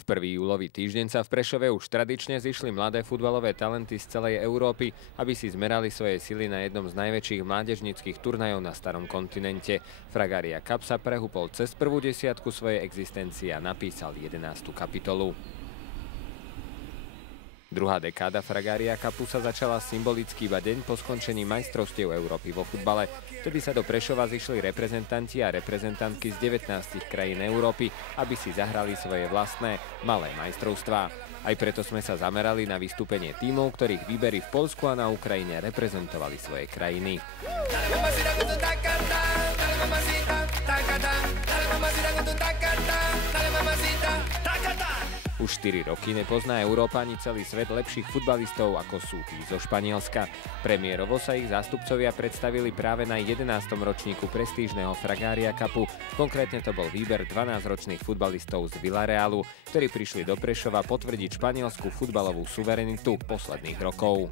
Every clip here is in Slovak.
V prvý júlový týždeň sa v Prešove už tradične zišli mladé futbalové talenty z celej Európy, aby si zmerali svoje sily na jednom z najväčších mládežníckych turnajov na starom kontinente. Fragaria Cup sa prehúpol cez prvú desiatku svojej existencie a napísal 11. kapitolu. Druhá dekáda Fragaria Cupu sa začala symbolicky iba deň po skončení majstrovstiev Európy vo futbale. Vtedy sa do Prešova zišli reprezentanti a reprezentantky z 19 krajín Európy, aby si zahrali svoje vlastné malé majstrovstvá. Aj preto sme sa zamerali na vystúpenie tímov, ktorých výbery v Poľsku a na Ukrajine reprezentovali svoje krajiny. Už 4 roky nepozná Európa ani celý svet lepších futbalistov, ako sú tí zo Španielska. Premiérovo sa ich zástupcovia predstavili práve na 11. ročníku prestížneho Fragaria Cupu. Konkrétne to bol výber 12-ročných futbalistov z Villarealu, ktorí prišli do Prešova potvrdiť španielsku futbalovú suverenitu posledných rokov.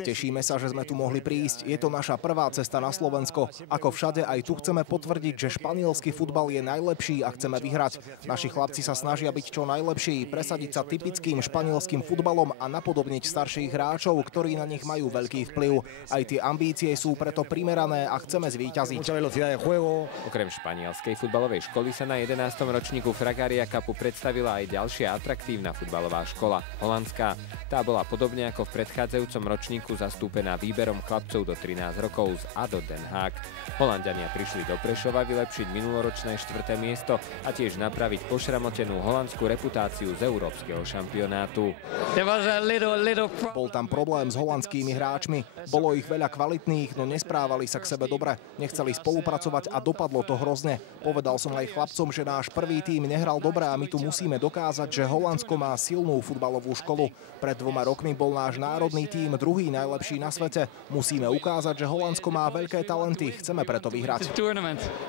Tešíme sa, že sme tu mohli prísť. Je to naša prvá cesta na Slovensko. Ako všade, aj tu chceme potvrdiť, že španielský futbal je najlepší a chceme vyhrať. Naši chlapci sa snažia byť čo najlepší, presadiť sa typickým španielským futbalom a napodobniť starších hráčov, ktorí na nich majú veľký vplyv. Aj tie ambície sú preto primerané a chceme zvíťaziť. Okrem španielskej futbalovej školy sa na 11. ročníku Fragaria Cupu predstavila aj ďalšia atraktívna futbalová škola, holandská. Tá bola podobne ako v predchádzajúcom ročníku zastúpená výberom chlapcov do 13 rokov z ADO Den Haag. Holanďania prišli do Prešova vylepšiť minuloročné 4. miesto a tiež napraviť pošramotenú holandskú reputáciu z európskeho šampionátu. Bol tam problém s holandskými hráčmi. Bolo ich veľa kvalitných, no nesprávali sa k sebe dobre. Nechceli spolupracovať a dopadlo to hrozne. Povedal som aj chlapcom, že náš prvý tím nehral dobre a my tu musíme dokázať, že Holandsko má silnú futbalovú školu. Pred 2 rokmi bol náš národný tím druhý najlepší na svete. Musíme ukázať, že Holandsko má veľké talenty. Chceme preto vyhrať.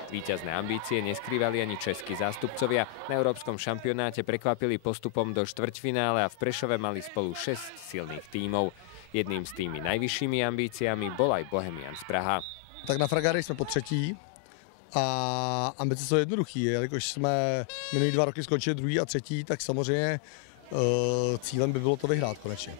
Víťazné ambície neskrývali ani českí zástupcovia. Na európskom šampionáte prekvapili postupom do štvrťfinále a v Prešove mali spolu 6 silných tímov. Jedným z tými najvyššími ambíciami bol aj Bohemians Praha. Tak na Fragarii jsme po třetí a ambice jsou jednoduchý. Jelikož jsme minulý 2 roky skončili druhý a třetí, tak samozřejmě cílem by bylo to vyhrát konečně.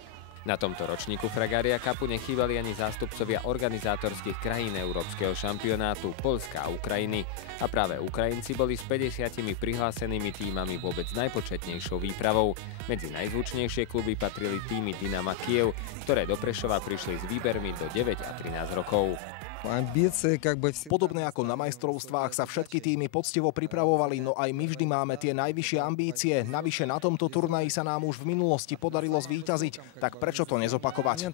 Na tomto ročníku Fragaria Cupu nechýbali ani zástupcovia organizátorských krajín európskeho šampionátu Poľska a Ukrajiny. A práve Ukrajinci boli s 50 prihlásenými tímami vôbec najpočetnejšou výpravou. Medzi najzvučnejšie kluby patrili týmy Dynama Kiev, ktoré do Prešova prišli s výbermi do 9 a 13 rokov. Podobne ako na majstrovstvách sa všetky týmy poctivo pripravovali, no aj my vždy máme tie najvyššie ambície. Navyše na tomto turnaji sa nám už v minulosti podarilo zvíťaziť, tak prečo to nezopakovať?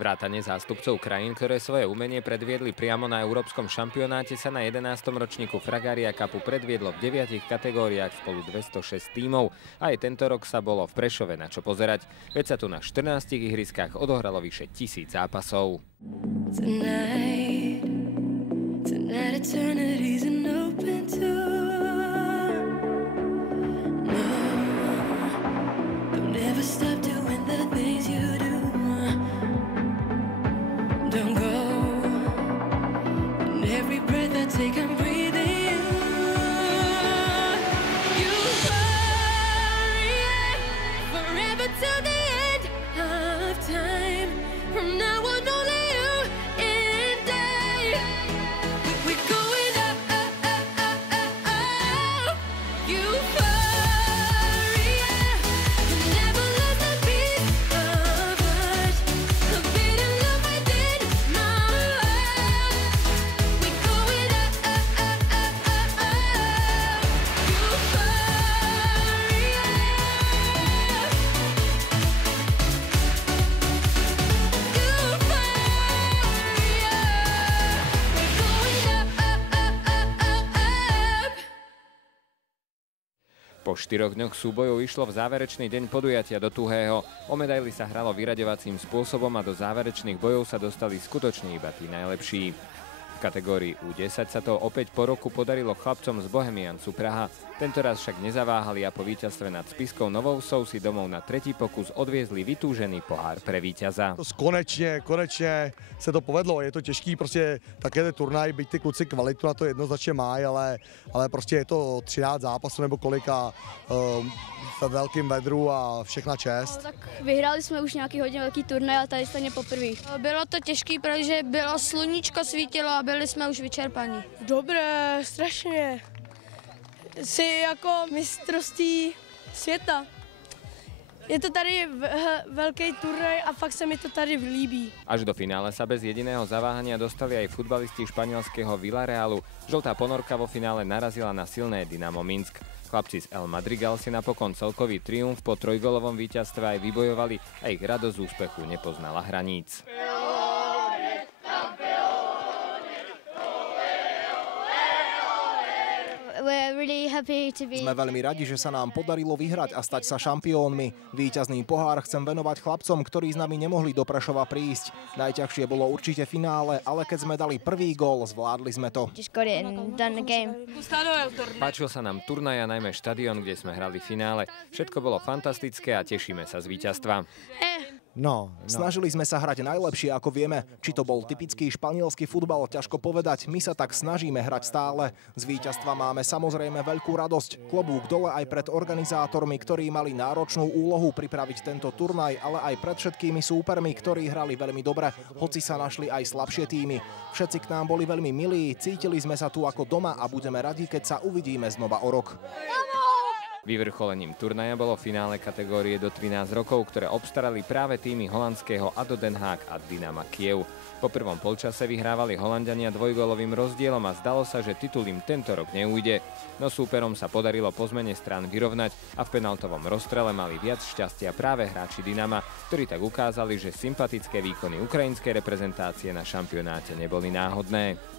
Vrátane zástupcov krajín, ktoré svoje umenie predviedli priamo na európskom šampionáte, sa na 11. ročníku Fragaria Cupu predviedlo v 9 kategóriách spolu 206 tímov. Aj tento rok sa bolo v Prešove na čo pozerať, veď sa tu na 14 ihriskách odohralo vyše 1000 zápasov. Tonight eternity's an open door. No, don't ever stop doing the things you do. Don't go, and every breath I take I'm breathing you. Euphoria, forever till the end of time. From now on only Po 4 dňoch súbojov išlo v záverečný deň podujatia do tuhého. O medaily sa hralo vyraďovacím spôsobom a do záverečných bojov sa dostali skutočne iba tí najlepší. V kategórii U10 sa to opäť po roku podarilo chlapcom z Bohemiansu Praha. Tentoraz však nezaváhali a po víťazstve nad Spiskou Novou si domov na tretí pokus odviezli vytúžený pohár pre víťaza. Konečně se to povedlo. Je to těžký, prostě také turnaj, byť ty kluci kvalitu na to jednoznačně mají, ale prostě je to 13 zápasů nebo kolik a ve velkým vedru a všechna čest. Tak vyhráli jsme už nějaký hodně velký turnaj, ale tady stejně poprvé. Bylo to těžké, protože bylo sluníčko svítilo a byli jsme už vyčerpaní. Dobré, strašně. Jsi jako mistrovství světa. Je to tady velký turnaj a fakt se mi to tady líbí. Až do finále sa bez jediného zaváhania dostali aj futbalisti španielského Villarealu. Žltá ponorka vo finále narazila na silné Dynamo Minsk. Chlapci z El Madrigal si napokon celkový triumf po trojgolovom víťazstve aj vybojovali a ich radosť z úspechu nepoznala hraníc. Sme veľmi radi, že sa nám podarilo vyhrať a stať sa šampiónmi. Víťazný pohár chcem venovať chlapcom, ktorí s nami nemohli do Prešova prísť. Najťažšie bolo určite finále, ale keď sme dali prvý gól, zvládli sme to. Páčil sa nám turnaj a najmä štadión, kde sme hrali finále. Všetko bolo fantastické a tešíme sa z víťazstva. Snažili sme sa hrať najlepšie, ako vieme. Či to bol typický španielský futbal, ťažko povedať. My sa tak snažíme hrať stále. Z víťazstva máme samozrejme veľkú radosť. Klobúk dole aj pred organizátormi, ktorí mali náročnú úlohu pripraviť tento turnaj, ale aj pred všetkými súpermi, ktorí hrali veľmi dobre, hoci sa našli aj slabšie týmy. Všetci k nám boli veľmi milí, cítili sme sa tu ako doma a budeme radi, keď sa uvidíme znova o rok. Vyvrcholením turnaja bolo finále kategórie do 13 rokov, ktoré obstarali práve týmy holandského ADO Den Haag a Dynama Kiev. Po prvom polčase vyhrávali Holanďania dvojgólovým rozdielom a zdalo sa, že titul im tento rok neujde. No súperom sa podarilo po zmene strán vyrovnať a v penaltovom rozstrele mali viac šťastia práve hráči Dynama, ktorí tak ukázali, že sympatické výkony ukrajinskej reprezentácie na šampionáte neboli náhodné.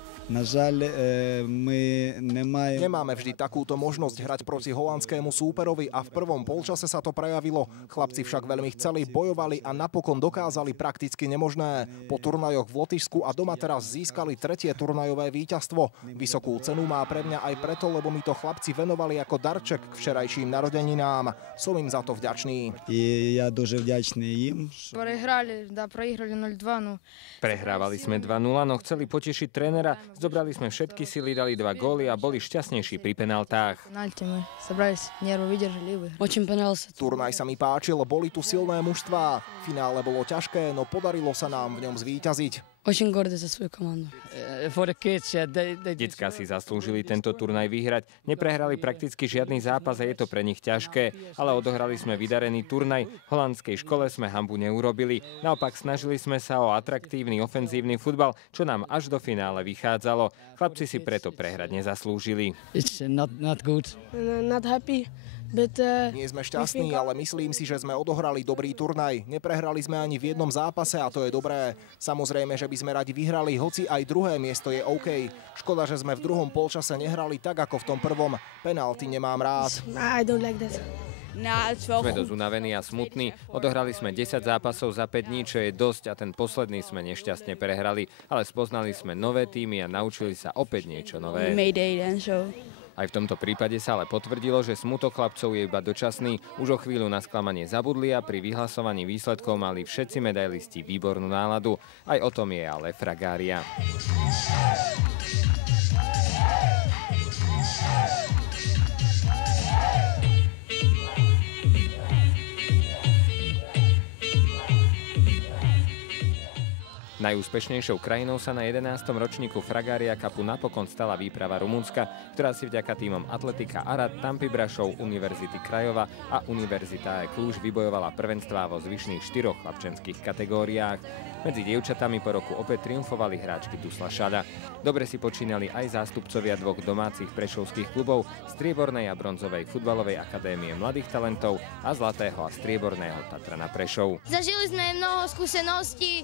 Nemáme vždy takúto možnosť hrať proti holandskému súperovi a v prvom polčase sa to prejavilo. Chlapci však veľmi chceli, bojovali a napokon dokázali prakticky nemožné. Po turnajoch v Lotyšsku a doma teraz získali tretie turnajové víťazstvo. Vysokú cenu má pre mňa aj preto, lebo mi to chlapci venovali ako darček k včerajším narodeninám. Som im za to vďačný. Ja дуже vďačný im. Proihrali 0-2. Prehrávali sme 2-0, no chceli potešiť trénera. Zobrali sme všetky sily, dali 2 góly a boli šťastnejší pri penaltách. Turnaj sa mi páčil, boli tu silné mužstvá. Finále bolo ťažké, no podarilo sa nám v ňom zvíťaziť. Decká si zaslúžili tento turnaj vyhrať. Neprehrali prakticky žiadny zápas a je to pre nich ťažké, ale odohrali sme vydarený turnaj. V holandskej škole sme hanbu neurobili. Naopak snažili sme sa o atraktívny ofenzívny futbal, čo nám až do finále vychádzalo. Chlapci si preto prehrať nezaslúžili. Nie sme šťastní, ale myslím si, že sme odohrali dobrý turnaj. Neprehrali sme ani v jednom zápase a to je dobré. Samozrejme, že by sme radi vyhrali, hoci aj druhé miesto je OK. Škoda, že sme v druhom polčase nehrali tak ako v tom prvom. Penalty nemám rád. Sme dosť unavení a smutní. Odohrali sme 10 zápasov za 5 dní, čo je dosť a ten posledný sme nešťastne prehrali. Ale spoznali sme nové týmy a naučili sa opäť niečo nové. Aj v tomto prípade sa ale potvrdilo, že smutok chlapcov je iba dočasný. Už o chvíľu na sklamanie zabudli a pri vyhlasovaní výsledkov mali všetci medailisti výbornú náladu. Aj o tom je ale fragária. Najúspešnejšou krajinou sa na 11. ročníku Fragária Cupu napokon stala výprava Rumunska, ktorá si vďaka tímom Atletika Arad, Tampy Brašov, Univerzity Krajova a Univerzita Kluž vybojovala prvenstvá vo zvyšných 4 chlapčenských kategóriách. Medzi dievčatami po roku opäť triumfovali hráčky Dusla Šada. Dobre si počínali aj zástupcovia 2 domácich prešovských klubov, Striebornej a Bronzovej futbalovej akadémie mladých talentov a Zlatého a Strieborného Tatrana Prešov. Zažili sme mnoho skúseností.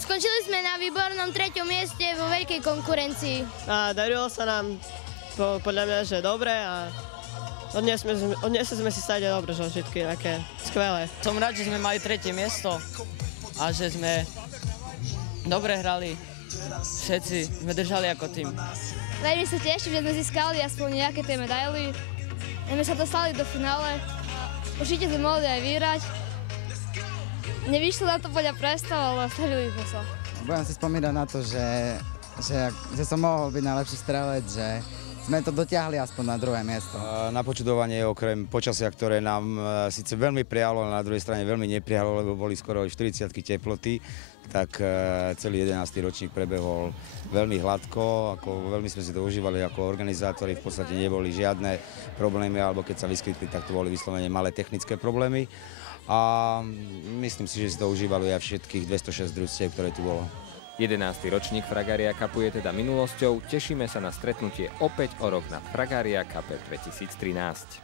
Skončili sme na výbornom 3. mieste vo veľkej konkurencii. A darilo sa nám podľa mňa, že dobre a odniesli sme si stále dobre všetky také skvelé. Som rád, že sme mali 3. miesto a že sme dobre hrali Všetci sme držali ako tým. Veľmi sa teším, že sme získali aspoň nejaké tie medaily. My sa dostali do finále. Určite sme mohli aj vyhrať. Nevyšlo na to podľa predstav, ale stavili sme sa. Budem si spomínať na to, že som mohol byť najlepší strelec, že sme to dotiahli aspoň na druhé miesto. Na počudovanie okrem počasia, ktoré nám síce veľmi prijalo, ale na druhej strane veľmi neprijalo, lebo boli skoro 40-ky teploty, tak celý 11. ročník prebehol veľmi hladko, veľmi sme si to užívali ako organizátori, v podstate neboli žiadne problémy, alebo keď sa vyskytli, tak to boli vyslovene malé technické problémy. A myslím si, že si to užívali aj všetkých 206 družstiev, ktoré tu bolo. 11. ročník Fragaria Cupu je teda minulosťou. Tešíme sa na stretnutie opäť o rok na Fragaria Cupe 2013.